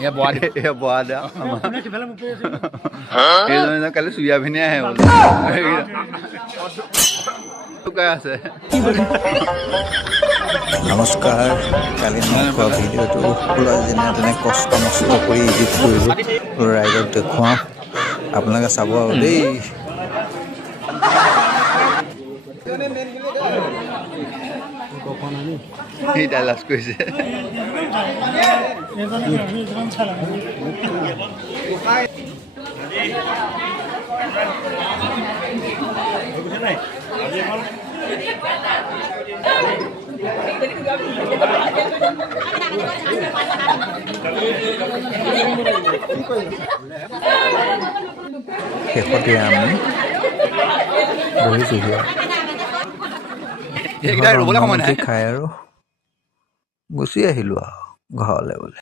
এয়া বৰা এয়া বৰা দা এইজনে কালি চুৰিয়া পিন্ধি আহে বোলে আছে। নমস্কাৰ, কালি মই খোৱা ভিডিঅ'টো যেনে তেনে কষ্ট মষ্ট কৰি এডিট কৰিলোঁ, ৰাইজক দেখুৱাওঁ, আপোনালোকে চাব আৰু দেই। সেইটা লাজ কৰিছে। শেষতে আমি বহিছোঁহি এইকেইটা ৰ'বলৈ সময় নাই। খাই আৰু গুচি আহিলোঁ আৰু ঘৰলৈ বোলে।